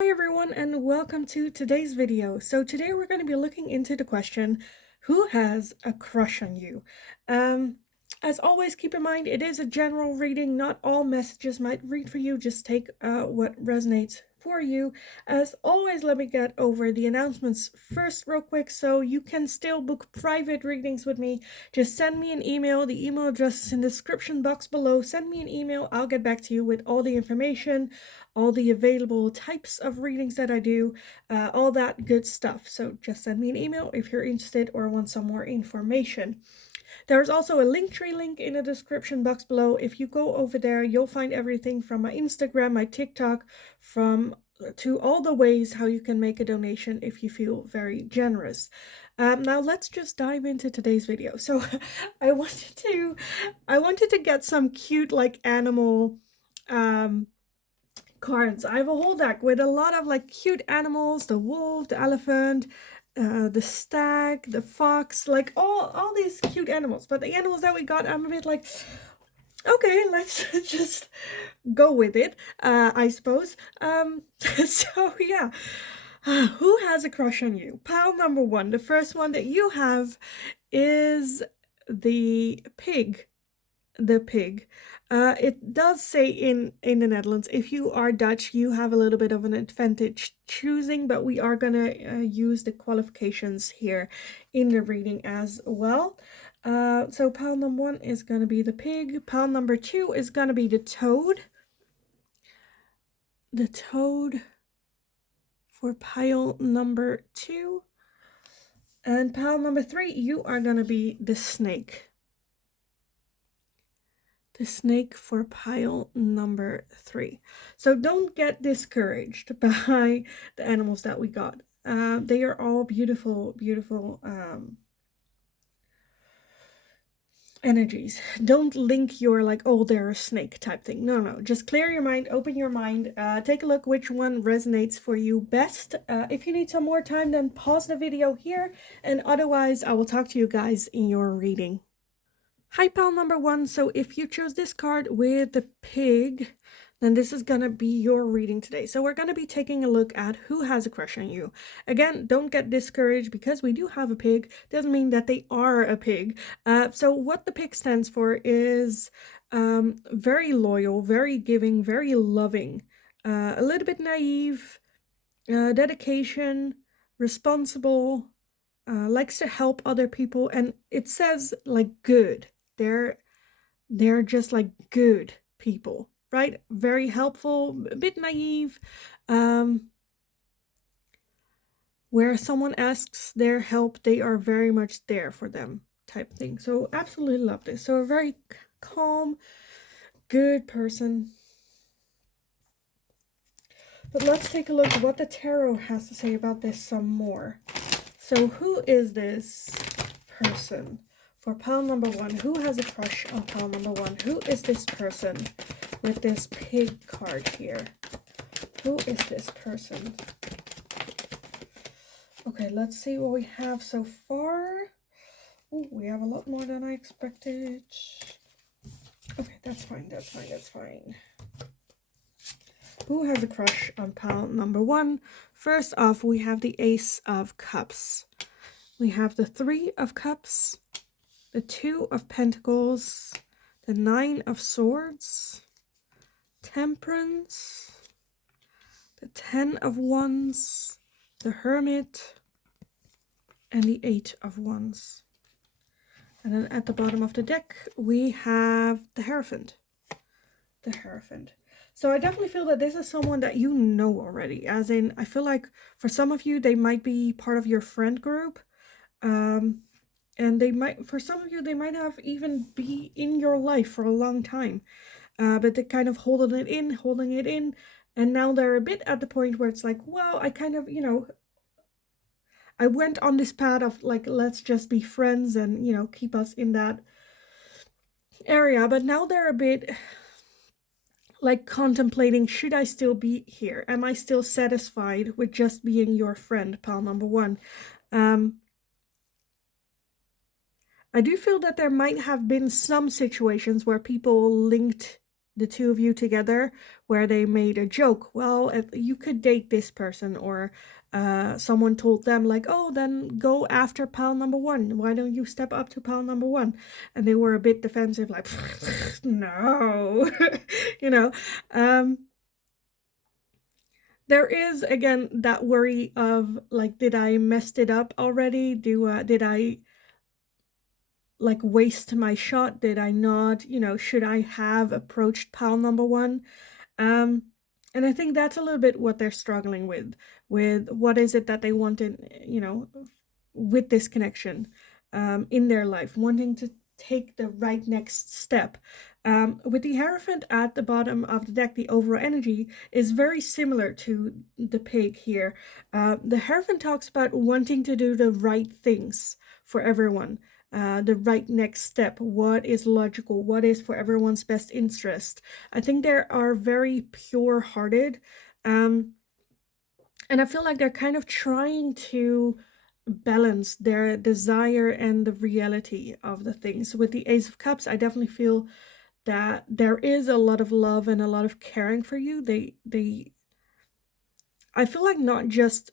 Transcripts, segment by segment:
Hi everyone and welcome to today's video. So today we're going to be looking into the question, who has a crush on you? As always, keep in mind it is a general reading. Not all messages might read for you. Just take what resonates for you. As always, let me get over the announcements first real quick. So you can still book private readings with me. Just send me an email. The email address is in the description box below. Send me an email. I'll get back to you with all the information, all the available types of readings that I do, all that good stuff. So just send me an email if you're interested or want some more information. There's also a Linktree link in the description box below. If you go over there, you'll find everything from my Instagram, my TikTok, to all the ways how you can make a donation if you feel very generous. Now let's just dive into today's video. So I wanted to get some cute like animal cards. I have a whole deck with a lot of like cute animals, the wolf, the elephant, the stag, the fox, like all these cute animals. But the animals that we got, I'm a bit like, okay, let's just go with it, I suppose. So yeah. Who has a crush on you? Pile number one. The first one that you have is the pig. The pig. It does say in the Netherlands, if you are Dutch, you have a little bit of an advantage choosing, but we are gonna use the qualifications here in the reading as well. So pile number one is gonna be the pig. Pile number two is gonna be the toad. The toad for pile number two. And pile number three, you are gonna be the snake. The snake for pile number three. So don't get discouraged by the animals that we got. They are all beautiful, beautiful energies. Don't link your like, oh, they're a snake type thing. No. Just clear your mind, open your mind, take a look which one resonates for you best. If you need some more time, then pause the video here. And otherwise, I will talk to you guys in your reading. Hi, pal number one. So if you chose this card with the pig, then this is gonna be your reading today. So we're gonna be taking a look at who has a crush on you. Again, don't get discouraged because we do have a pig. Doesn't mean that they are a pig. So what the pig stands for is very loyal, very giving, very loving, a little bit naive, dedication, responsible, likes to help other people, and it says like good. They're just like good people, right? Very helpful, a bit naive. Where someone asks their help, they are very much there for them type thing. So absolutely love this. So a very calm, good person. But let's take a look at what the tarot has to say about this some more. So who is this person? For pile number one, who has a crush on pile number one? Who is this person with this pig card here? Who is this person? Okay, let's see what we have so far. Oh, we have a lot more than I expected. Okay, that's fine. Who has a crush on pile number one? First off, we have the Ace of Cups. We have the Three of Cups, the Two of Pentacles, the Nine of Swords, Temperance, the Ten of Wands, the Hermit, and the Eight of Wands. And then at the bottom of the deck, we have the Hierophant. The Hierophant. So I definitely feel that this is someone that you know already. As in, I feel like for some of you, they might be part of your friend group. And they might, for some of you, they might have even be in your life for a long time. But they're kind of holding it in. And now they're a bit at the point where it's like, well, I kind of, I went on this path of like, let's just be friends and, keep us in that area. But now they're a bit like contemplating, should I still be here? Am I still satisfied with just being your friend, pal number one? I do feel that there might have been some situations where people linked the two of you together, where they made a joke. Well, you could date this person, or someone told them like, oh, then go after pal number one. Why don't you step up to pal number one? And they were a bit defensive, like, no, you know. There is, again, that worry of like, did I messed it up already? Did I like waste my shot? Did I not, should I have approached pal number one? Um, and I think that's a little bit what they're struggling with what is it that they wanted, with this connection, in their life, wanting to take the right next step. With the Hierophant at the bottom of the deck, the overall energy is very similar to the pig here. The Hierophant talks about wanting to do the right things for everyone. The right next step, what is logical, what is for everyone's best interest. I think they are very pure-hearted, and I feel like they're kind of trying to balance their desire and the reality of the things. With the Ace of Cups, I definitely feel that there is a lot of love and a lot of caring for you. I feel like not just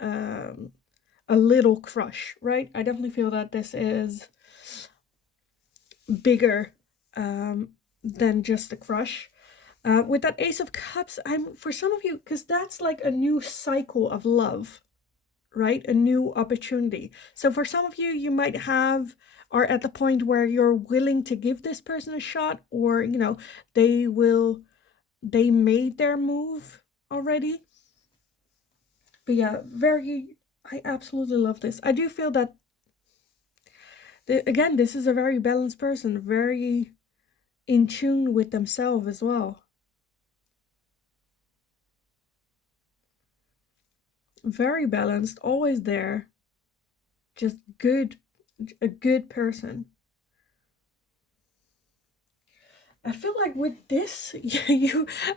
a little crush, right? I definitely feel that this is bigger than just a crush. With that Ace of Cups, for some of you, because that's like a new cycle of love, right? A new opportunity. So for some of you, you might are at the point where you're willing to give this person a shot, or, they made their move already. But yeah, I absolutely love this. I do feel that, again, this is a very balanced person, very in tune with themselves as well. Very balanced, always there. Just a good person. I feel like with this,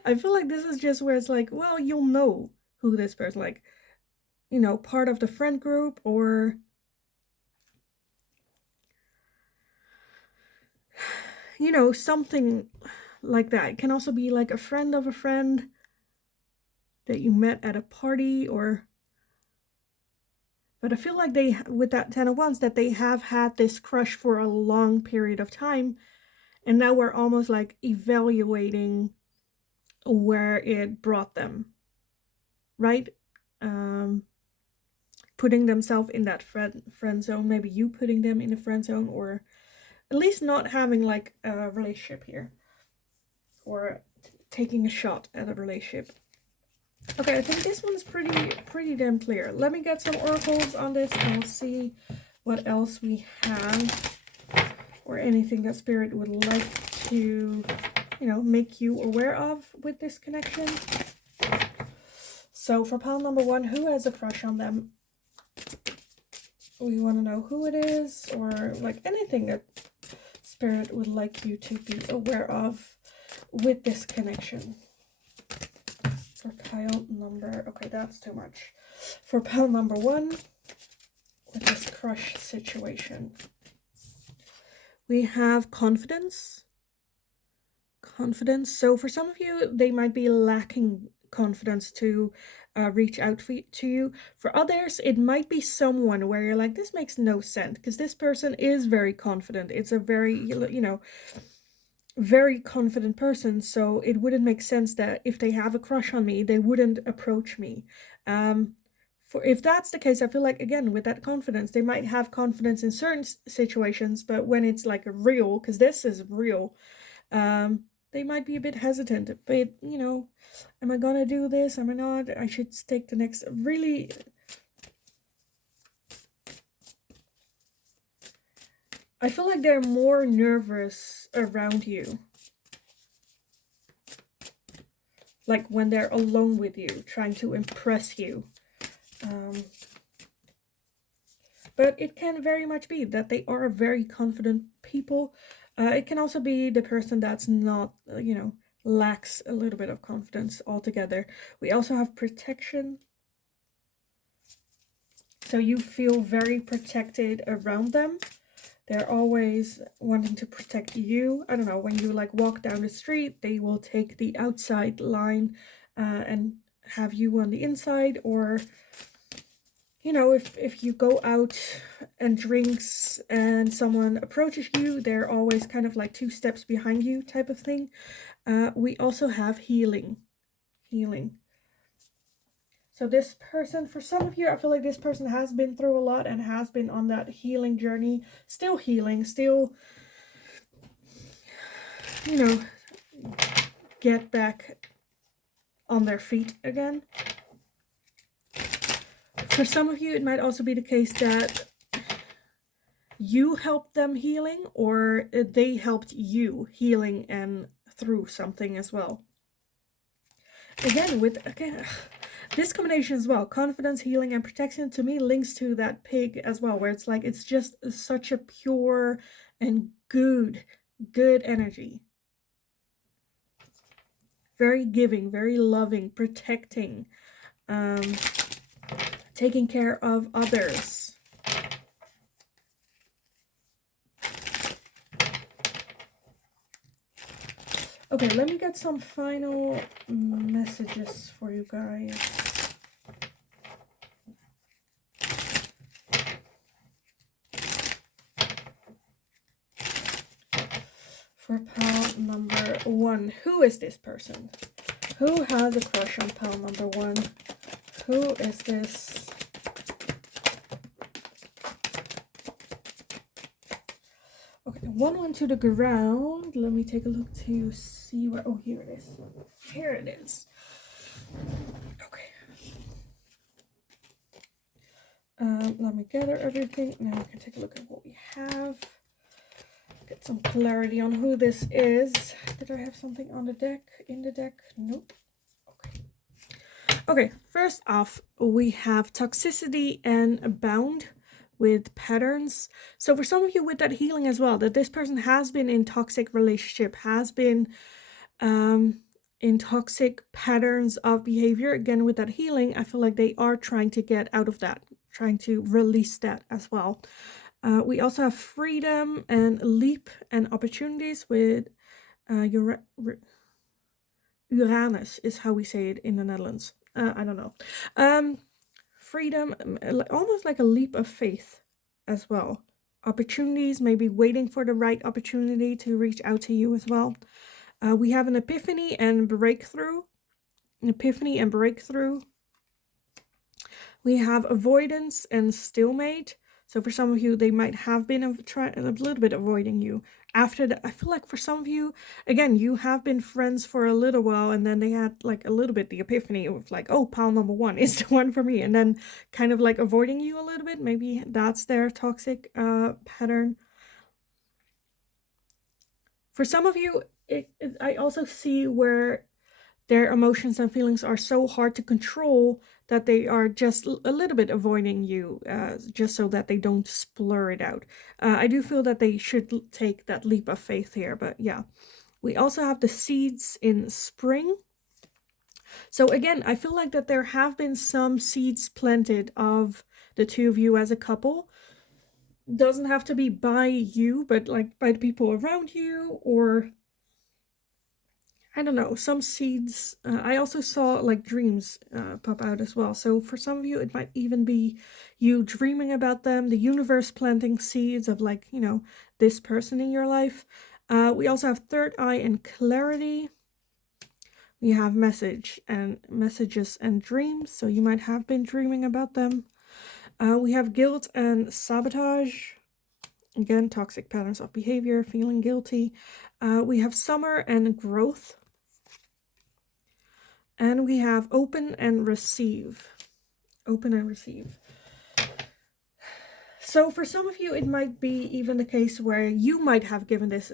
I feel like this is just where it's like, well, you'll know who this person, like, part of the friend group, or something like that. It can also be like a friend of a friend that you met at a party, but I feel like with that 10 of Wands, that they have had this crush for a long period of time, and now we're almost like evaluating where it brought them, right? Putting themselves in that friend zone, maybe you putting them in a friend zone, or at least not having like a relationship here, or taking a shot at a relationship. Okay, I think this one's pretty damn clear. Let me get some oracles on this, and we'll see what else we have, or anything that Spirit would like to, make you aware of with this connection. So for pile number one, who has a crush on them? We want to know who it is, or like anything that Spirit would like you to be aware of with this connection. For pile number, okay, that's too much. For pile number one, with this crush situation, we have confidence. Confidence. So for some of you, they might be lacking confidence to reach out to you. For others, it might be someone where you're like, this makes no sense, because this person is very confident. It's a very, very confident person, so it wouldn't make sense that if they have a crush on me, they wouldn't approach me. If that's the case, I feel like, again, with that confidence, they might have confidence in certain situations, but when it's like real, because this is real, they might be a bit hesitant. But, am I gonna do this? Am I not? I should take the next. Really, I feel like they're more nervous around you. Like when they're alone with you, trying to impress you. But it can very much be that they are very confident people. It can also be the person that's not, lacks a little bit of confidence altogether. We also have protection. So you feel very protected around them. They're always wanting to protect you. I don't know, when you like walk down the street, they will take the outside line and have you on the inside. Or, you know, if you go out and drinks and someone approaches you, they're always kind of like 2 steps behind you type of thing. We also have healing. So this person, for some of you, I feel like this person has been through a lot and has been on that healing journey, still healing, still, you know, get back on their feet again. For some of you, it might also be the case that you helped them healing, or they helped you healing and through something as well. Again, this combination as well, confidence, healing, and protection, to me links to that pig as well, where it's like it's just such a pure and good energy. Very giving, very loving, protecting, taking care of others. Okay, let me get some final messages for you guys. For pal number 1, who is this person? Who has a crush on pal number 1? Who is this? Okay, 1 to the ground. Let me take a look to see where. Oh, here it is. Here it is. Okay. Let me gather everything. Now we can take a look at what we have. Get some clarity on who this is. Did I have something on the deck? In the deck? Nope. Okay. Okay, first off, we have toxicity and bound with patterns. So for some of you with that healing as well, that this person has been in toxic relationship, has been in toxic patterns of behavior. Again, with that healing, I feel like they are trying to get out of that, trying to release that as well. We also have freedom and leap and opportunities with Uranus is how we say it in the Netherlands. I don't know. Freedom, almost like a leap of faith as well. Opportunities, maybe waiting for the right opportunity to reach out to you as well. We have an epiphany and breakthrough. An epiphany and breakthrough. We have avoidance and stalemate. So for some of you, they might have been a little bit avoiding you. After that, I feel like for some of you, again, you have been friends for a little while, and then they had like a little bit the epiphany of like, oh, pal number 1 is the one for me, and then kind of like avoiding you a little bit. Maybe that's their toxic pattern. For some of you, I also see where their emotions and feelings are so hard to control that they are just a little bit avoiding you, just so that they don't splur it out. I do feel that they should take that leap of faith here, but yeah. We also have the seeds in spring. So again, I feel like that there have been some seeds planted of the two of you as a couple. Doesn't have to be by you, but like by the people around you, or I don't know, some seeds. I also saw like dreams pop out as well. So for some of you, it might even be you dreaming about them, the universe planting seeds of like, you know, this person in your life. We also have third eye and clarity. We have messages and dreams. So you might have been dreaming about them. We have guilt and sabotage. Again, toxic patterns of behavior, feeling guilty. We have summer and growth. And we have open and receive. Open and receive. So for some of you, it might be even the case where you might have given this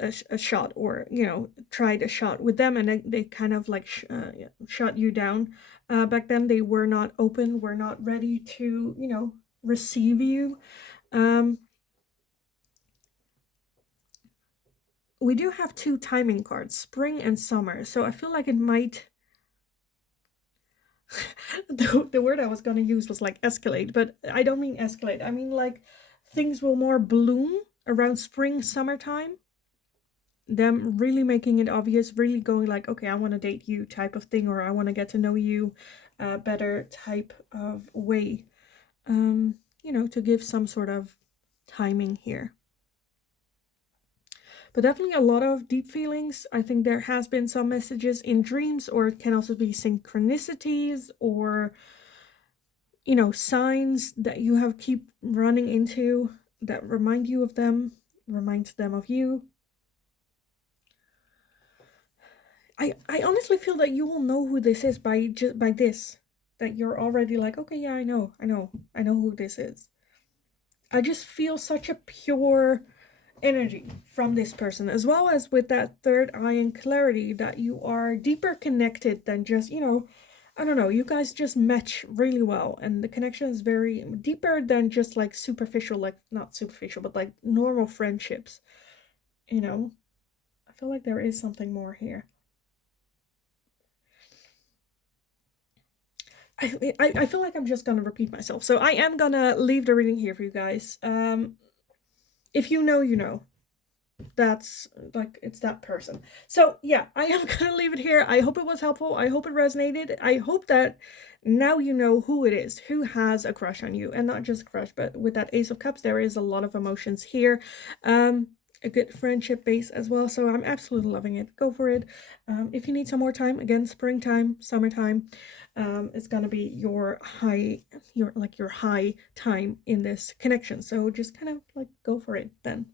a shot, or, you know, tried a shot with them, and they kind of like shut you down. Back then, they were not open, were not ready to, you know, receive you. We do have 2 timing cards, spring and summer. So I feel like it might... the word I was going to use was like escalate, but I don't mean escalate. I mean like things will more bloom around spring, summertime. Them really making it obvious, really going like, okay, I want to date you type of thing, or I want to get to know you better type of way. You know, to give some sort of timing here. But definitely a lot of deep feelings. I think there has been some messages in dreams, or it can also be synchronicities, or, you know, signs that you have keep running into that remind you of them, reminds them of you. I honestly feel that you will know who this is by this. That you're already like, okay, yeah, I know who this is. I just feel such a pure energy from this person, as well as with that third eye and clarity, that you are deeper connected than just, you know, I don't know, you guys just match really well, and the connection is very deeper than just like superficial, like not superficial, but like normal friendships. You know, I feel like there is something more here. I feel like I'm just gonna repeat myself, so I am gonna leave the reading here for you guys. If you know, you know. That's like, it's that person. So yeah, I am gonna leave it here. I hope it was helpful. I hope it resonated. I hope that now you know who it is, who has a crush on you, and not just a crush, but with that Ace of Cups, there is a lot of emotions here. A good friendship base as well. So I'm absolutely loving it. Go for it. If you need some more time, again, springtime, summertime, it's gonna be your high time in this connection. So just kind of like go for it then.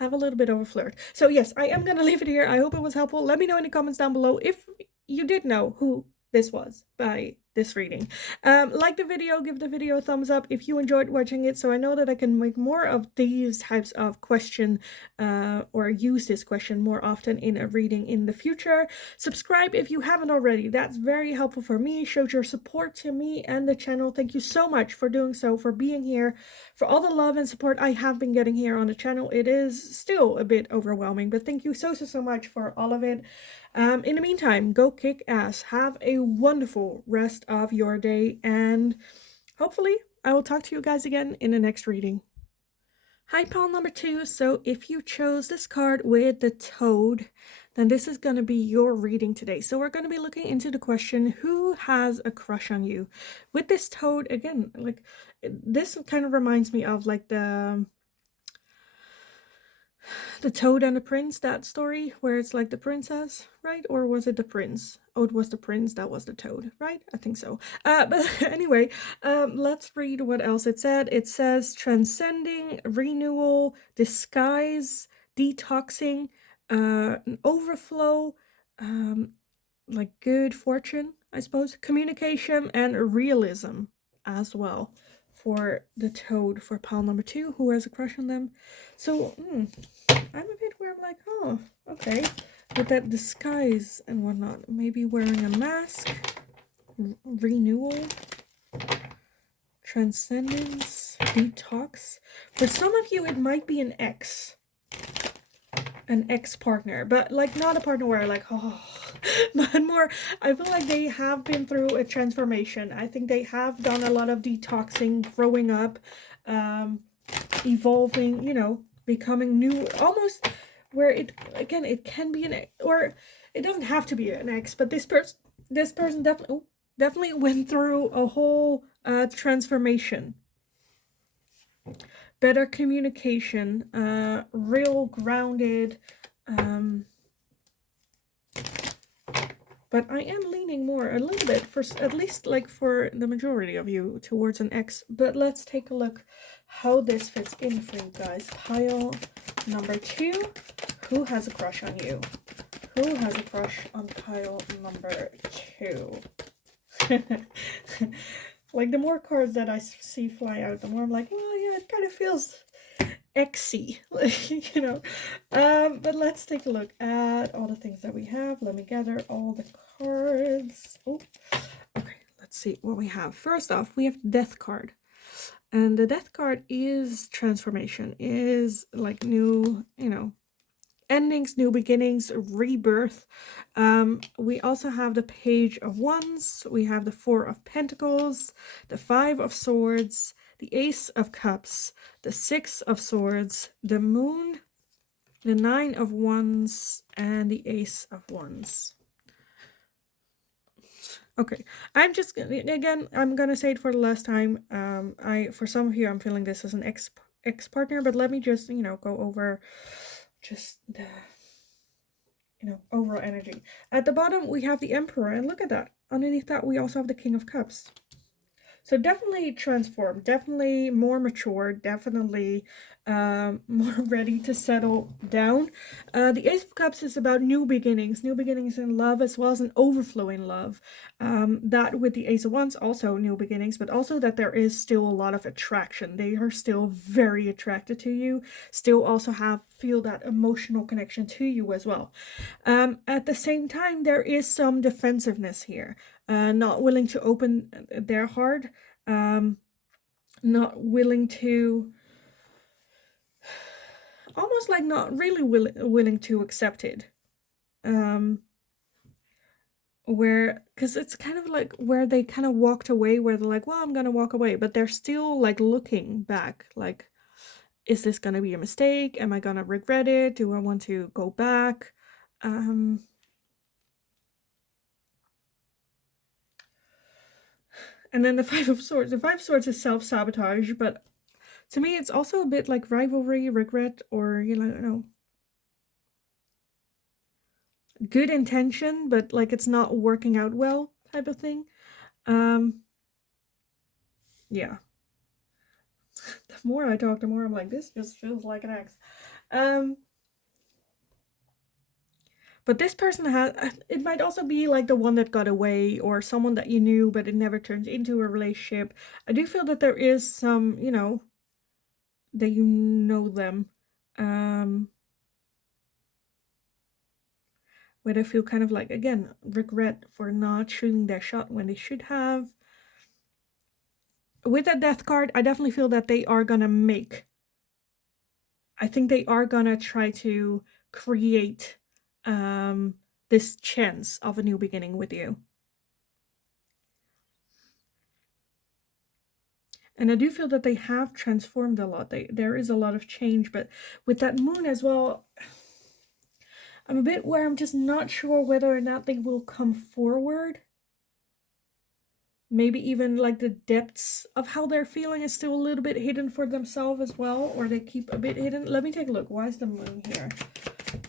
Have a little bit of a flirt. So yes, I am gonna leave it here. I hope it was helpful. Let me know in the comments down below if you did know who this was by this reading. Like the video, give the video a thumbs up if you enjoyed watching it, so I know that I can make more of these types of question or use this question more often in a reading in the future. Subscribe if you haven't already. That's very helpful for me, shows your support to me and the channel. Thank you so much for doing so, for being here, for all the love and support I have been getting here on the channel. It is still a bit overwhelming, but thank you so much for all of it. In the meantime, go kick ass. Have a wonderful rest of your day, and hopefully I will talk to you guys again in the next reading. Hi, pile number 2. So if you chose this card with the toad, then this is going to be your reading today. So we're going to be looking into the question, who has a crush on you? With this toad, again, like, this kind of reminds me of like the Toad and the Prince, that story where it's like the princess, right? Or was it the prince? Oh, it was the prince that was the toad, right? I think so. But anyway, let's read what else it said. It says transcending, renewal, disguise, detoxing, an overflow, like good fortune, I suppose, communication, and realism as well for the toad, for pile number 2, who has a crush on them. So I'm a bit where I'm like, oh, okay, with that disguise and whatnot, maybe wearing a mask, renewal, transcendence, detox. For some of you, it might be an ex-partner, but like not a partner where like, oh, but more, I feel like they have been through a transformation. I think they have done a lot of detoxing, growing up, evolving, you know, becoming new, almost where it, again, it can be an, or it doesn't have to be an ex, but this person definitely went through a whole transformation. Better communication, real grounded, but I am leaning more a little bit, for at least like for the majority of you, towards an X. But let's take a look how this fits in for you guys. Pile number 2, who has a crush on you? Who has a crush on pile number 2? Like, the more cards that I see fly out, the more I'm like, well, yeah, it kind of feels X-y, you know. But let's take a look at all the things that we have. Let me gather all the cards. Oh, okay, let's see what we have. First off, we have the Death card. And the Death card is transformation, is like new, you know, endings, new beginnings, rebirth. We also have the Page of Wands, we have the 4 of Pentacles, the 5 of Swords, the Ace of Cups, the Six of Swords, the Moon, the Nine of Wands, and the Ace of Wands. Okay, I'm just again, I'm gonna say it for the last time. For some of you, I'm feeling this as an ex partner, but let me just go over just the overall energy. At the bottom, we have the Emperor, and look at that. Underneath that, we also have the King of Cups. So definitely transformed, definitely more mature, definitely more ready to settle down. The Ace of Cups is about new beginnings in love as well as an overflowing love. That with the Ace of Wands, also new beginnings, but also that there is still a lot of attraction. They are still very attracted to you, still also feel that emotional connection to you as well. At the same time, there is some defensiveness here. Not willing to open their heart, not willing to, almost like not really willing to accept it. Because it's kind of like where they kind of walked away, where they're like, well, I'm gonna walk away, but they're still like looking back, like, is this gonna be a mistake? Am I gonna regret it? Do I want to go back? And then the Five of Swords. The Five of Swords is self-sabotage, but to me, it's also a bit like rivalry, regret, or, good intention, but like it's not working out well type of thing. Yeah. The more I talk, the more I'm like, this just feels like an ex. But this person it might also be like the one that got away, or someone that you knew, but it never turned into a relationship. I do feel that there is some, that you know them. Where they feel kind of like, again, regret for not shooting their shot when they should have. With that Death card, I definitely feel that they are gonna I think they are gonna try to create this chance of a new beginning with you. And I do feel that they have transformed a lot. There is a lot of change, but with that Moon as well, I'm a bit where I'm just not sure whether or not they will come forward. Maybe even like the depths of how they're feeling is still a little bit hidden for themselves as well, or they keep a bit hidden. Let me take a look. Why is the Moon here?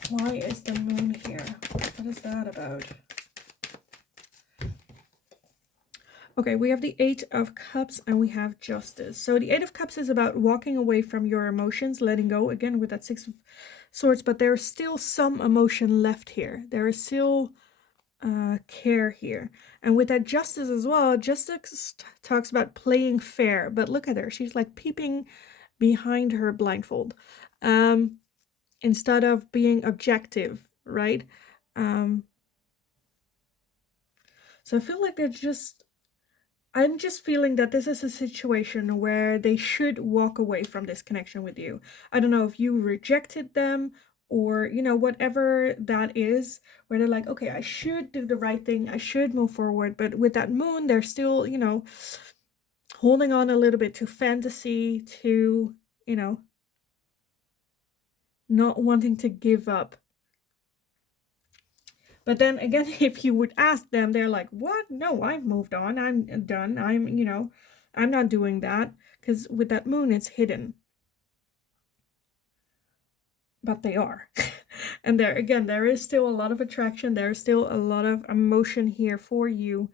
Why is the Moon here? What is that about? Okay, we have the Eight of Cups and we have Justice. So the Eight of Cups is about walking away from your emotions, letting go, again with that Six of Swords, but there's still some emotion left here. There is still care here. And with that Justice as well, Justice talks about playing fair, but look at her. She's like peeping behind her blindfold. Instead of being objective, right? So I feel like I'm just feeling that this is a situation where they should walk away from this connection with you. I don't know if you rejected them or, whatever that is, where they're like, okay, I should do the right thing. I should move forward. But with that Moon, they're still, holding on a little bit to fantasy, to, not wanting to give up. But then again, if you would ask them, they're like, what? No, I've moved on. I'm done. I'm not doing that. Because with that Moon, it's hidden. But they are. And there is still a lot of attraction. There's still a lot of emotion here for you.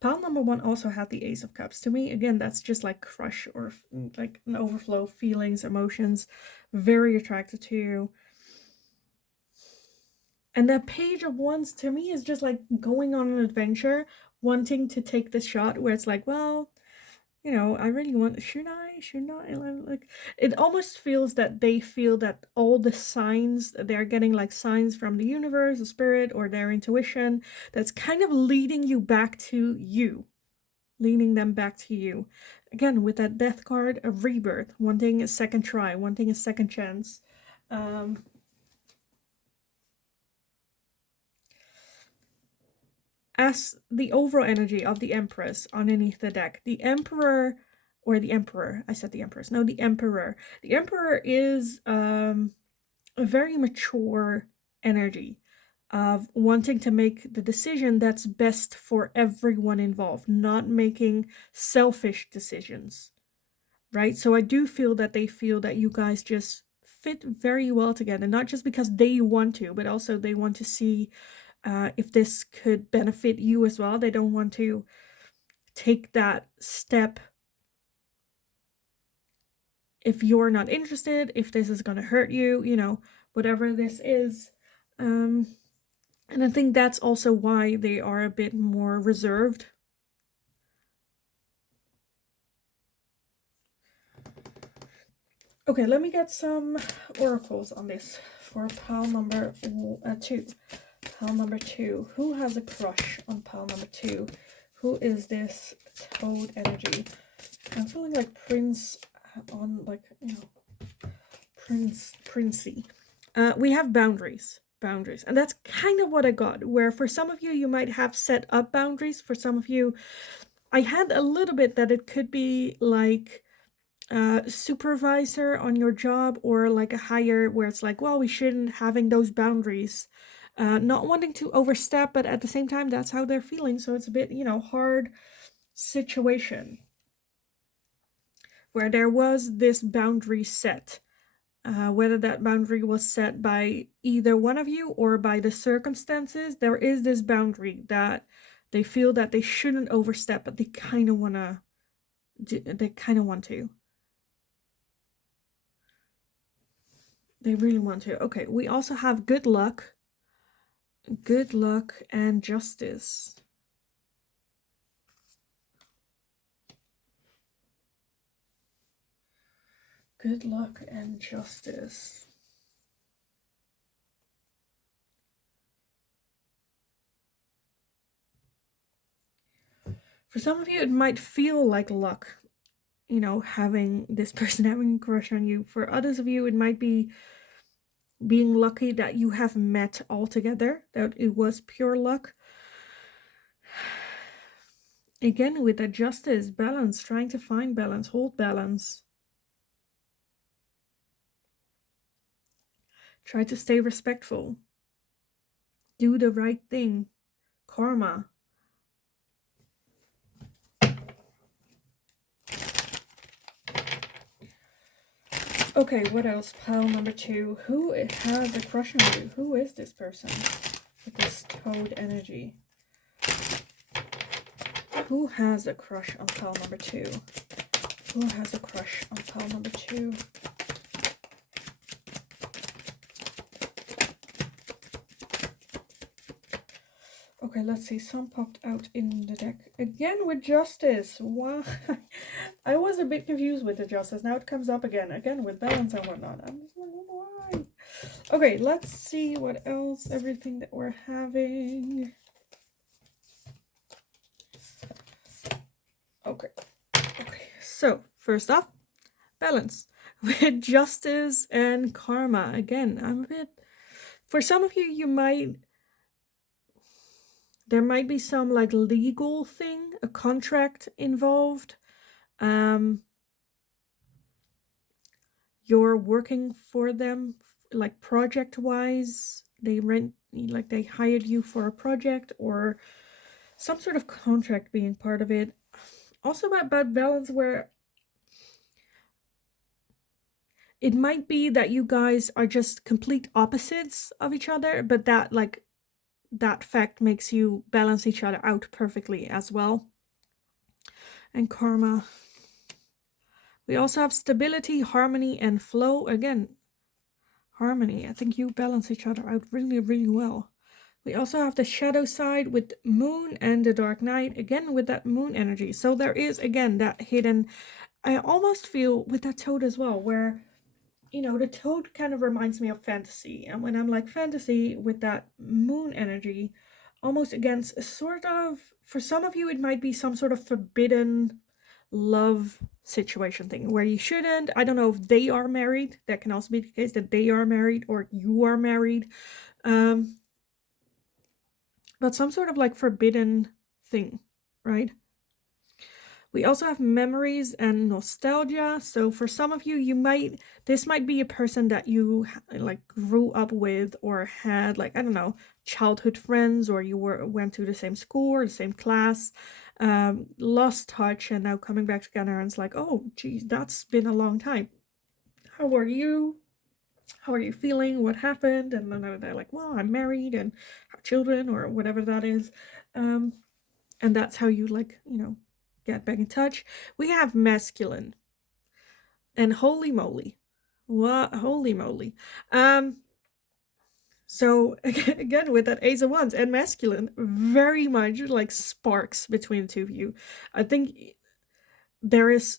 Pile number 1 also had the Ace of Cups. To me, again, that's just like crush or like an overflow of feelings, emotions. Very attracted to you. And that Page of Wands, to me, is just like going on an adventure, wanting to take the shot where it's like, well, I really want, should I? Like, it almost feels that they feel that all the signs, they're getting like signs from the universe, the spirit, or their intuition, that's kind of leading you back to you. Leading them back to you. Again, with that Death card, a rebirth, wanting a second try, wanting a second chance. as the overall energy of the Empress underneath the deck. The Emperor, or the Emperor, I said the Empress, no, the Emperor. The Emperor is a very mature energy of wanting to make the decision that's best for everyone involved, not making selfish decisions, right? So I do feel that they feel that you guys just fit very well together, not just because they want to, but also they want to see if this could benefit you as well. They don't want to take that step if you're not interested, if this is going to hurt you, you know, whatever this is. And I think that's also why they are a bit more reserved. Okay, let me get some oracles on this for pile number 2. Pile number 2. Who has a crush on pile number 2? Who is this toad energy? I'm feeling like Prince on, like, you know, Princey. We have boundaries. And that's kind of what I got, where for some of you, you might have set up boundaries. For some of you, I had a little bit that it could be like supervisor on your job, or like a higher where it's like, well, we shouldn't having those boundaries, not wanting to overstep, but at the same time that's how they're feeling. So it's a bit, you know, hard situation where there was this boundary set, whether that boundary was set by either one of you or by the circumstances. There is this boundary that they feel that they shouldn't overstep, but they kind of want to. They really want to. Okay, we also have good luck and justice. Good luck and justice. For some of you, it might feel like luck, you know, having this person having a crush on you. For others of you, it might be being lucky that you have met altogether, that it was pure luck. Again, with that justice, balance, trying to find balance, hold balance. Try to stay respectful. Do the right thing. Karma. Okay, what else? Pile number 2. Who has a crush on you? Who is this person with this toad energy? Who has a crush on pile number 2? Who has a crush on pile number 2? Okay, let's see. Some popped out in the deck. Again with justice. Why? I was a bit confused with the justice. Now it comes up again. Again with balance and whatnot. I'm just like, why? Okay, let's see what else. Everything that we're having. Okay. So, first off, balance. With justice and karma. Again, I'm a bit... For some of you, there might be some like legal thing, a contract involved. You're working for them, like project-wise. They hired you for a project, or some sort of contract being part of it. Also about balance, where it might be that you guys are just complete opposites of each other, but that fact makes you balance each other out perfectly as well. And karma. We also have stability, harmony, and flow. Again, harmony. I think you balance each other out really, really well. We also have the shadow side with moon and the dark night. Again, with that moon energy. So there is, again, that hidden... I almost feel with that toad as well, where, you know, the toad kind of reminds me of fantasy. And when I'm like fantasy with that moon energy, almost against a sort of... For some of you, it might be some sort of forbidden love situation thing where you shouldn't... I don't know if they are married. That can also be the case, that they are married or you are married. but some sort of like forbidden thing, right? We also have memories and nostalgia. So for some of you, this might be a person that you like grew up with or had like, I don't know, childhood friends, or you went to the same school or the same class, lost touch, and now coming back together, and it's like, oh geez, that's been a long time. How are you? How are you feeling? What happened? And then they're like, well, I'm married and have children or whatever that is. And that's how you like, get back in touch. We have masculine, and holy moly. What? Holy moly. So again, with that Ace of Wands and masculine, very much like sparks between the two of you. I think there is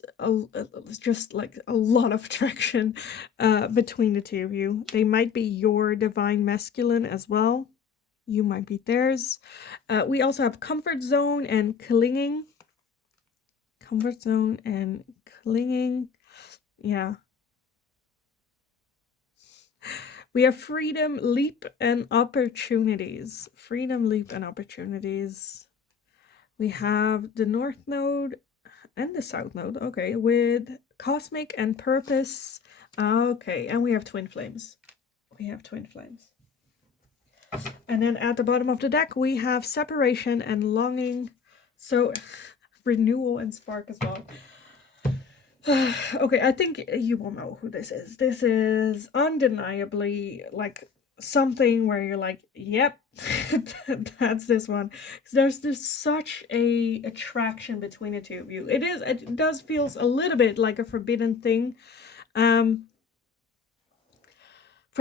just like a lot of attraction between the two of you. They might be your divine masculine as well. You might be theirs. We also have comfort zone and clinging. Comfort zone and clinging. Yeah. We have freedom, leap, and opportunities. Freedom, leap, and opportunities. We have the North Node and the South Node. Okay, with cosmic and purpose. Okay, and we have twin flames. We have twin flames. And then at the bottom of the deck, we have separation and longing. So renewal and spark as well. Okay, I think you will know who this is. This is undeniably like something where you're like, yep, that's this one. There's such a attraction between the two of you. It does feels a little bit like a forbidden thing. For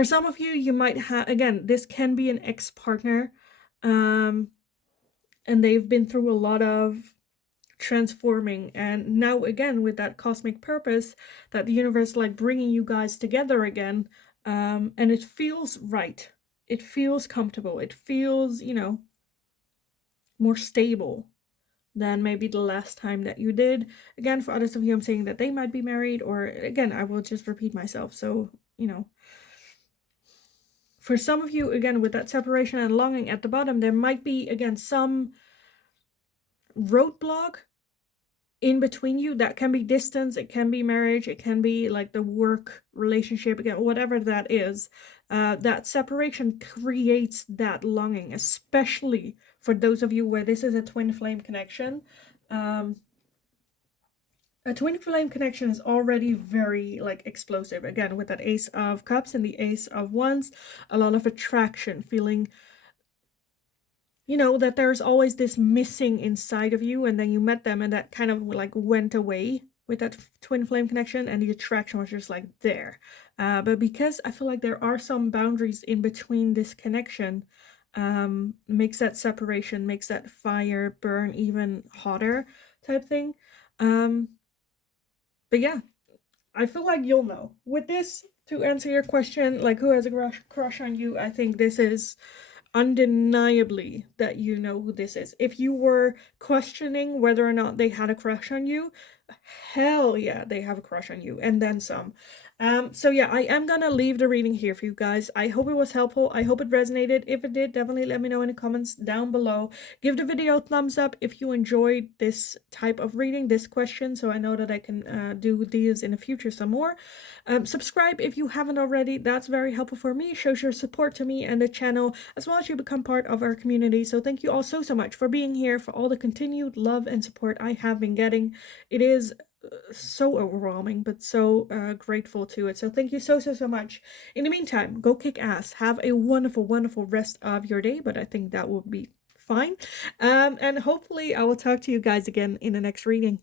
some of you, you might have, again, this can be an ex-partner, and they've been through a lot of transforming, and now again with that cosmic purpose that the universe like bringing you guys together again, and it feels right, it feels comfortable, it feels, more stable than maybe the last time that you did. Again, for others of you, I'm saying that they might be married, or again, I will just repeat myself. So for some of you, again, with that separation and longing at the bottom, there might be again some roadblock in between you. That can be distance, it can be marriage, it can be like the work relationship, again, whatever that is. That separation creates that longing, especially for those of you where this is a twin flame connection. A twin flame connection is already very like explosive, again with that Ace of Cups and the Ace of Wands. A lot of attraction, feeling that there's always this missing inside of you, and then you met them and that kind of like went away with that twin flame connection, and the attraction was just like there. But because I feel like there are some boundaries in between this connection, makes that separation, makes that fire burn even hotter type thing. But yeah, I feel like you'll know. With this, to answer your question, like who has a crush on you, I think this is undeniably that you know who this is. If you were questioning whether or not they had a crush on you, hell yeah, they have a crush on you, and then some. So yeah, I am gonna leave the reading here for you guys. I hope it was helpful. I hope it resonated. If it did, definitely let me know in the comments down below. Give the video a thumbs up if you enjoyed this type of reading, this question, so I know that I can do these in the future some more. Subscribe if you haven't already. That's very helpful for me. It shows your support to me and the channel, as well as you become part of our community. So thank you all so much for being here, for all the continued love and support I have been getting. It is so overwhelming, but so grateful to it. So thank you so much. In the meantime, go kick ass. Have a wonderful rest of your day, but I think that will be fine. And hopefully I will talk to you guys again in the next reading.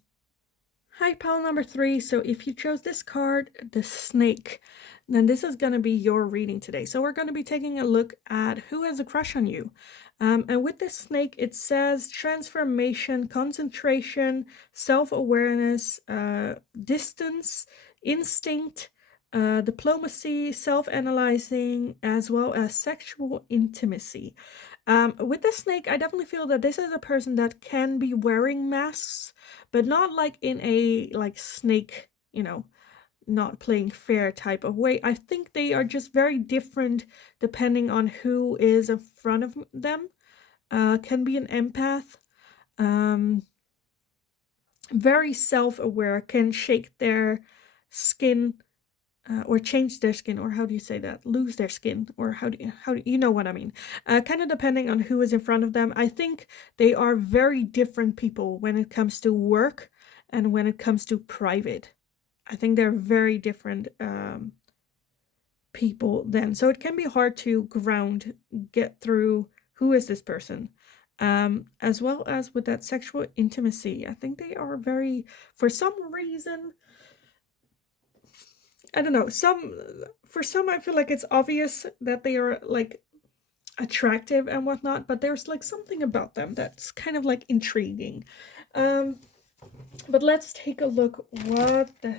Hi, pile number 3. So if you chose this card, the snake, then this is going to be your reading today. So we're going to be taking a look at who has a crush on you. And with this snake, it says transformation, concentration, self-awareness, distance, instinct, diplomacy, self-analyzing, as well as sexual intimacy. With the snake, I definitely feel that this is a person that can be wearing masks, but not like in a like snake, not playing fair type of way. I think they are just very different depending on who is in front of them. can be an empath, very self-aware, can shake their skin, or change their skin, or how do you say that? Lose their skin, or how do you know what I mean? Kind of depending on who is in front of them. I think they are very different people when it comes to work and when it comes to private. I think they're very different people then. So it can be hard to get through who is this person. As well as with that sexual intimacy. I think they are very, for some reason, I don't know, for some I feel like it's obvious that they are like attractive and whatnot, but there's like something about them that's kind of like intriguing. But let's take a look what the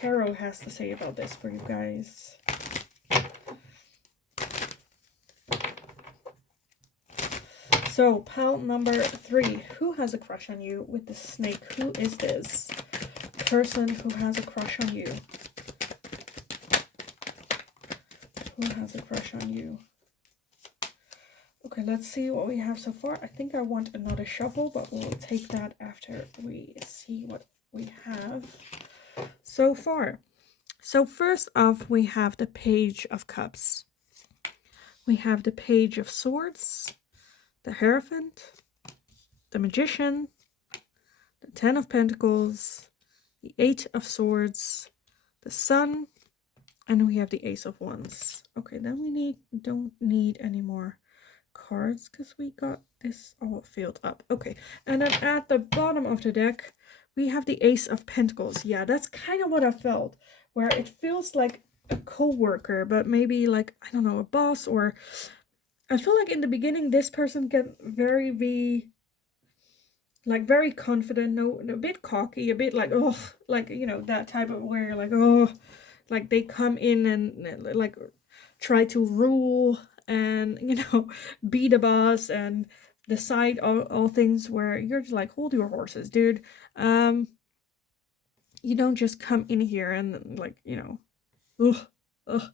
tarot has to say about this for you guys. So, pile number 3. Who has a crush on you with the snake? Who is this person who has a crush on you? Who has a crush on you? Okay, let's see what we have so far. I think I want another shuffle, but we'll take that after we see what we have so far. So first off, we have the Page of Cups. We have the Page of Swords, the Hierophant, the Magician, the Ten of Pentacles, the Eight of Swords, the Sun, and we have the Ace of Wands. Okay, then we don't need any more cards because we got this all filled up. Okay, and then at the bottom of the deck, we have the Ace of Pentacles. Yeah, that's kind of what I felt, where it feels like a co-worker, but maybe like, I don't know, a boss, or I feel like in the beginning this person can very confident, a bit cocky, a bit like, oh, like, you know, that type of where like, oh, like they come in and like try to rule and, you know, be the boss and decide all things, where you're just like, hold your horses, dude. You don't just come in here and like, you know, ugh, ugh.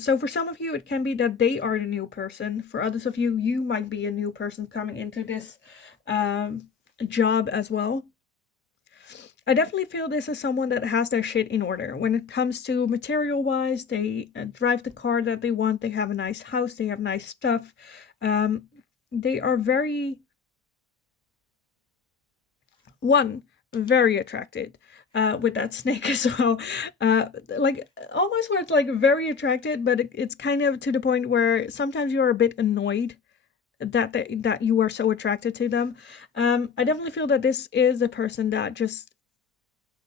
So for some of you, it can be that they are the new person. For others of you, you might be a new person coming into this job as well. I definitely feel this is someone that has their shit in order. When it comes to material-wise, they drive the car that they want, they have a nice house, they have nice stuff. They are very attracted with that snake as well. Like almost where it's like very attracted, but it's kind of to the point where sometimes you're a bit annoyed that you are so attracted to them. I definitely feel that this is a person that just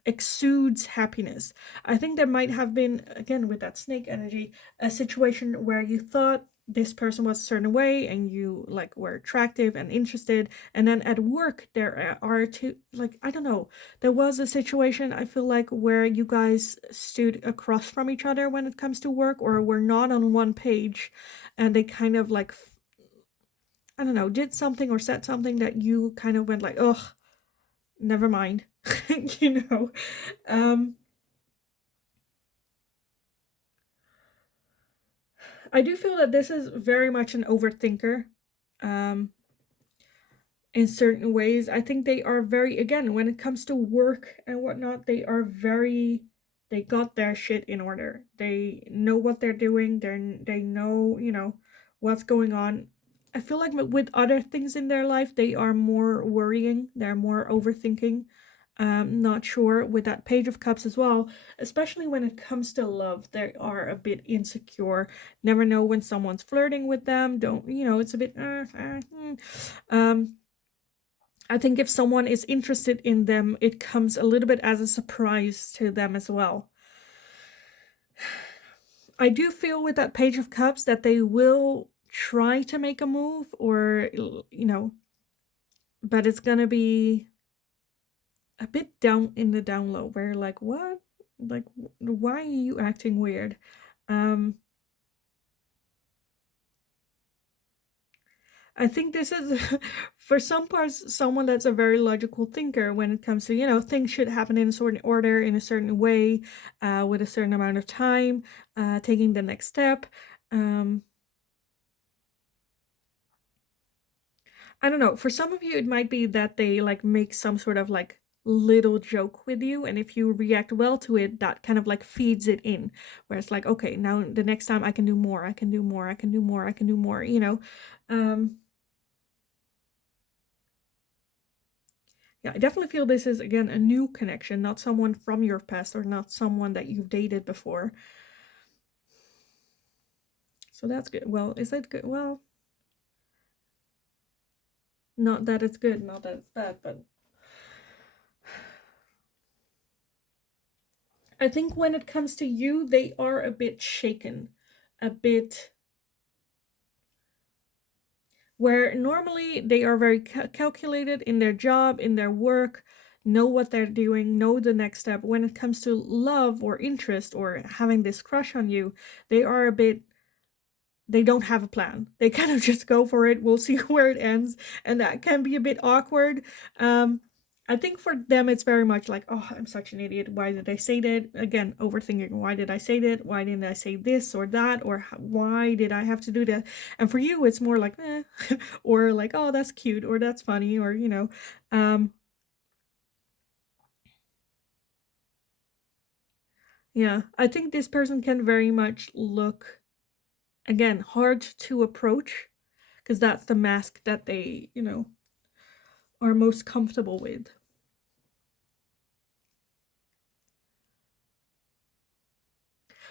exudes happiness. I think there might have been, again with that snake energy, a situation where you thought this person was a certain way and you like were attractive and interested, and then at work there are two, like, I don't know, there was a situation, I feel like, where you guys stood across from each other when it comes to work, or were not on one page, and they kind of like, I don't know, did something or said something that you kind of went like, ugh, never mind. You know. I do feel that this is very much an overthinker. In certain ways, I think they are very, again, when it comes to work and whatnot, they got their shit in order. They know what they're doing. They know, you know, what's going on. I feel like with other things in their life, they are more worrying. They're more overthinking. Not sure with that Page of Cups as well, especially when it comes to love, they are a bit insecure. Never know when someone's flirting with them. Don't, you know, it's a bit, I think if someone is interested in them, it comes a little bit as a surprise to them as well. I do feel with that Page of Cups that they will try to make a move, or, you know, but it's gonna be a bit down in the down low, where like, what? Like, why are you acting weird? I think this is, for some parts, someone that's a very logical thinker when it comes to, you know, things should happen in a certain order, in a certain way, with a certain amount of time, taking the next step. I don't know, for some of you it might be that they like make some sort of like little joke with you, and if you react well to it, that kind of like feeds it in, where it's like, okay, now the next time I can do more, I can do more, I can do more, I can do more, you know. Yeah, I definitely feel this is again a new connection, not someone from your past or not someone that you've dated before. So that's good. Well, is that good? Well, not that it's good, not that it's bad, but I think when it comes to you, they are a bit shaken, a bit where normally they are very calculated in their job, in their work, know what they're doing, know the next step. When it comes to love or interest or having this crush on you, they are a bit, they don't have a plan. They kind of just go for it. We'll see where it ends, and that can be a bit awkward. I think for them it's very much like, oh, I'm such an idiot. Why did I say that? Again, overthinking. Why did I say that? Why didn't I say this or that? Or why did I have to do that? And for you, it's more like, eh, or like, oh, that's cute, or that's funny, or you know. Yeah, I think this person can very much look, again, hard to approach, because that's the mask that they, you know, are most comfortable with.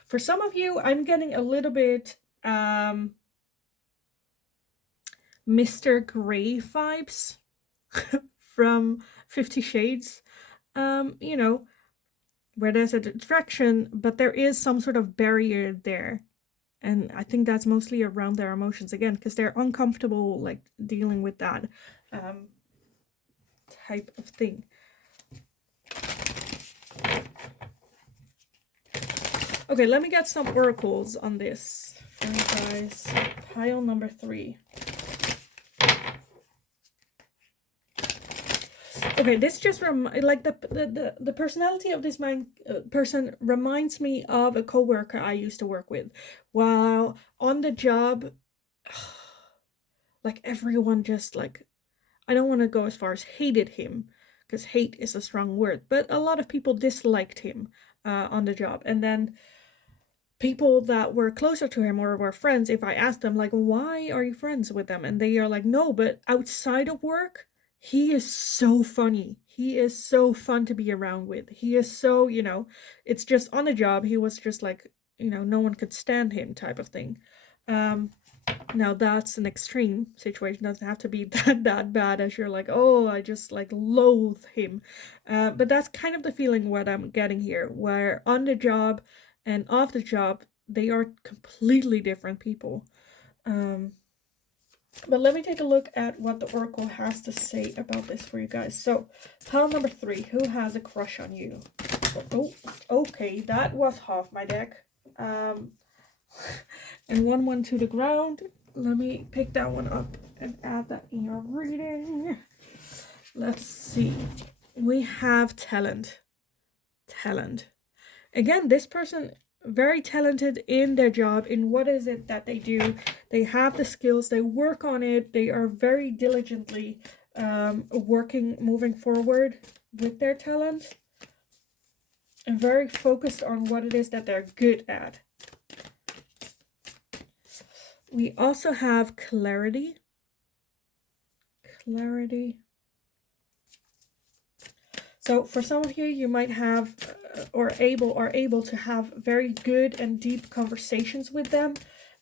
For some of you, I'm getting a little bit Mr. Grey vibes from 50 Shades. You know, where there's a attraction, but there is some sort of barrier there. And I think that's mostly around their emotions again, because they're uncomfortable like dealing with that type of thing. Okay, let me get some oracles on this for you guys. Pile number 3. Okay, this just like the personality of this person reminds me of a coworker I used to work with. While on the job, like everyone just like, I don't want to go as far as hated him, because hate is a strong word, but a lot of people disliked him on the job. And then people that were closer to him or were friends, if I asked them like, why are you friends with them, and they are like, no, but outside of work he is so funny, he is so fun to be around with, he is so, you know, it's just on the job he was just like, you know, no one could stand him type of thing. Now that's an extreme situation, doesn't have to be that bad as you're like, oh, I just like loathe him, but that's kind of the feeling what I'm getting here, where on the job and off the job they are completely different people. But let me take a look at what the oracle has to say about this for you guys. So pile number 3, who has a crush on you? Oh, okay, that was half my deck. And 1 to the ground. Let me pick that one up and add that in your reading. Let's see. We have talent. Again, this person very talented in their job, in what is it that they do. They have the skills, they work on it, they are very diligently working, moving forward with their talent, and very focused on what it is that they're good at. We also have clarity. So for some of you, you might have or able to have very good and deep conversations with them.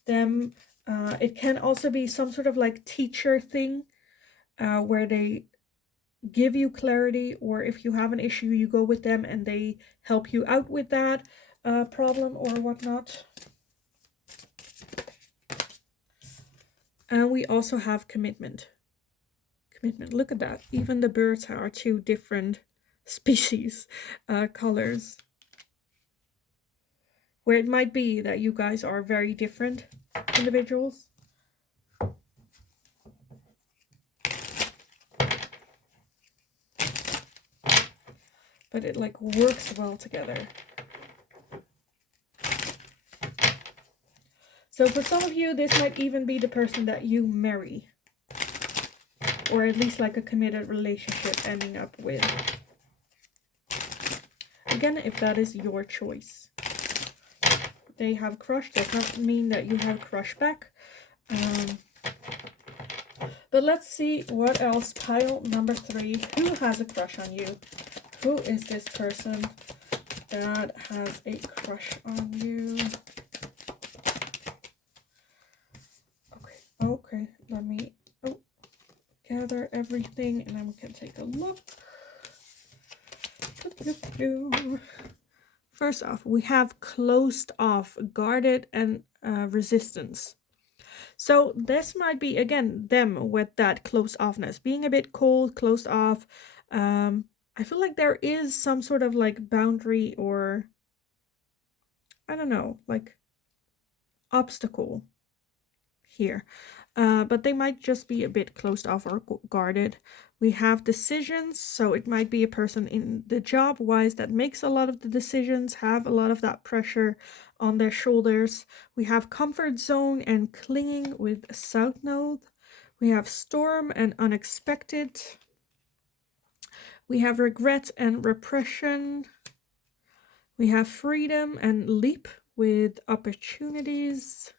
It can also be some sort of like teacher thing, where they give you clarity, or if you have an issue, you go with them and they help you out with that problem or whatnot. And we also have commitment. Look at that. Even the birds are 2 different species, colors. Where it might be that you guys are very different individuals. But it like works well together. So for some of you, this might even be the person that you marry. or at least like a committed relationship ending up with. Again, if that is your choice. They have crush does not mean that you have crush back. But let's see what else. Pile number 3. Who has a crush on you? Who is this person that has a crush on you? Okay, let me gather everything and then we can take a look. First off, we have closed off, guarded, and resistance. So this might be, again, them with that closed offness, being a bit cold, closed off. I feel like there is some sort of like boundary or, I don't know, like obstacle here. But they might just be a bit closed off or guarded. We have decisions, so it might be a person in the job-wise that makes a lot of the decisions, have a lot of that pressure on their shoulders. We have comfort zone and clinging with South Node. We have storm and unexpected. We have regret and repression. We have freedom and leap with opportunities.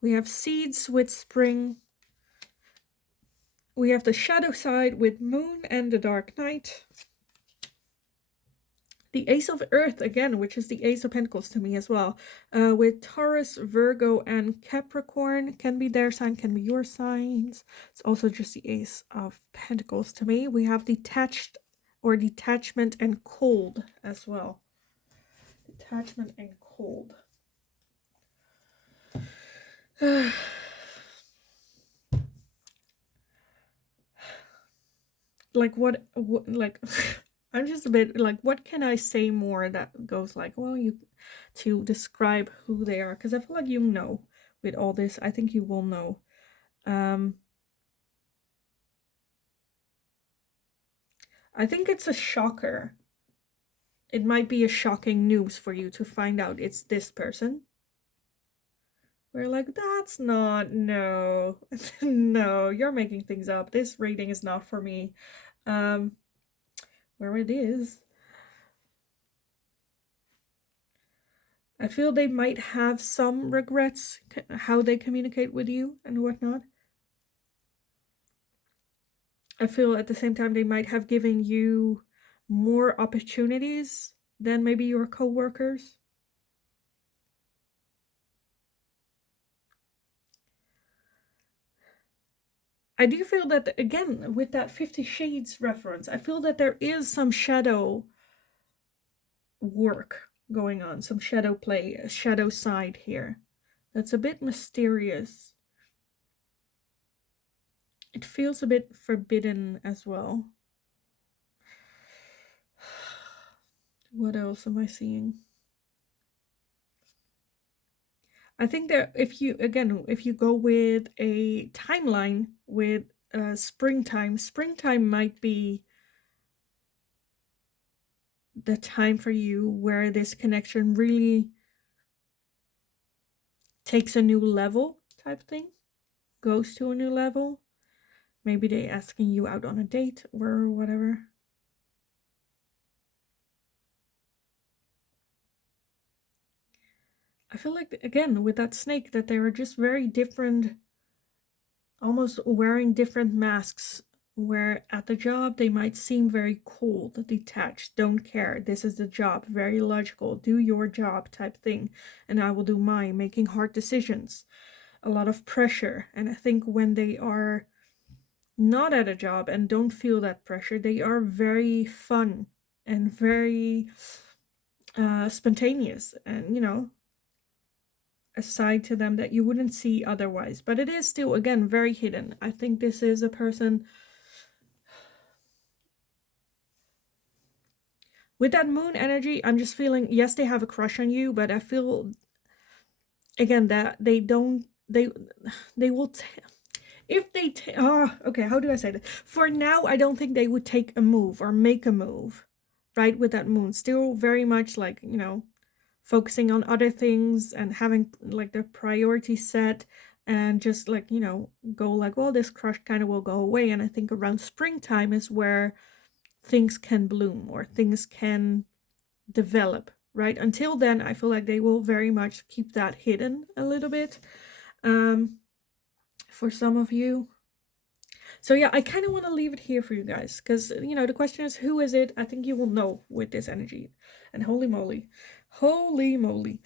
We have seeds with spring. We have the shadow side with moon and the dark night. The Ace of Earth again, which is the Ace of Pentacles to me as well. With Taurus, Virgo, and Capricorn. Can be their sign, can be your signs. It's also just the Ace of Pentacles to me. We have detached or detachment and cold as well. Detachment and cold. Like what like I'm just a bit like, what can I say more that goes like, well, you to describe who they are, because I feel like you know with all this. I think you will know. I think it's a shocker. It might be a shocking news for you to find out it's this person. We're like, that's not, no, no, you're making things up. This reading is not for me. Where it is. I feel they might have some regrets, how they communicate with you and whatnot. I feel at the same time they might have given you more opportunities than maybe your co-workers. I do feel that, again, with that 50 Shades reference, I feel that there is some shadow work going on, some shadow play, a shadow side here. That's a bit mysterious. It feels a bit forbidden as well. What else am I seeing? I think that if you go with a timeline with springtime might be the time for you where this connection really takes a new level type thing, goes to a new level. Maybe they asking you out on a date or whatever. I feel like, again, with that snake, that they are just very different, almost wearing different masks, where at the job they might seem very cold, detached, don't care, this is the job, very logical, do your job type thing, and I will do mine, making hard decisions, a lot of pressure. And I think when they are not at a job and don't feel that pressure, they are very fun and very spontaneous, and you know, a side to them that you wouldn't see otherwise. But it is still, again, very hidden. I think this is a person with that moon energy. I'm just feeling, yes, they have a crush on you, but I feel, again, that they don't, they will, if they, okay, how do I say that? For now, I don't think they would take a move or make a move, right, with that moon. Still very much like, you know, focusing on other things and having like their priorities set and just like, you know, go like, well, this crush kind of will go away. And I think around springtime is where things can bloom or things can develop, right? Until then, I feel like they will very much keep that hidden a little bit for some of you. So yeah, I kind of want to leave it here for you guys because, you know, the question is, who is it? I think you will know with this energy. And holy moly. Holy moly.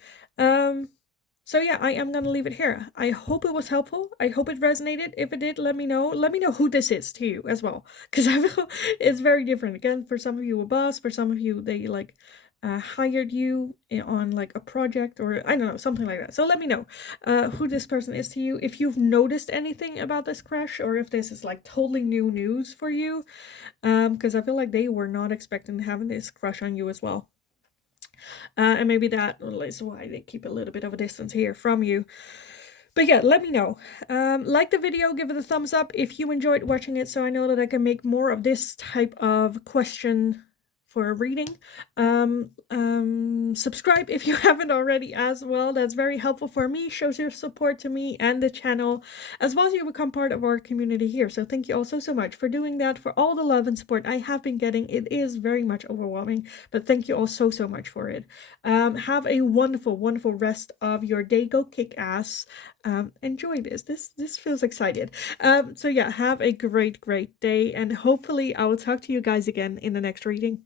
So yeah, I am gonna leave it here. I hope it was helpful. I hope it resonated. If it did, let me know. Let me know who this is to you as well, because I feel it's very different. Again, for some of you, a boss. For some of you, they like hired you on like a project or I don't know, something like that. So let me know who this person is to you. If you've noticed anything about this crush, or if this is like totally new news for you, because I feel like they were not expecting having this crush on you as well. And maybe that is why they keep a little bit of a distance here from you. But yeah, let me know. Like the video, give it a thumbs up if you enjoyed watching it, so I know that I can make more of this type of question for a reading. Subscribe if you haven't already as well. That's very helpful for me, shows your support to me and the channel, as well as you become part of our community here. So thank you all so much for doing that, for all the love and support I have been getting. It is very much overwhelming, but thank you all so much for it. Have a wonderful rest of your day. Go kick ass. Enjoy this feels excited. So yeah, have a great day, and hopefully I will talk to you guys again in the next reading.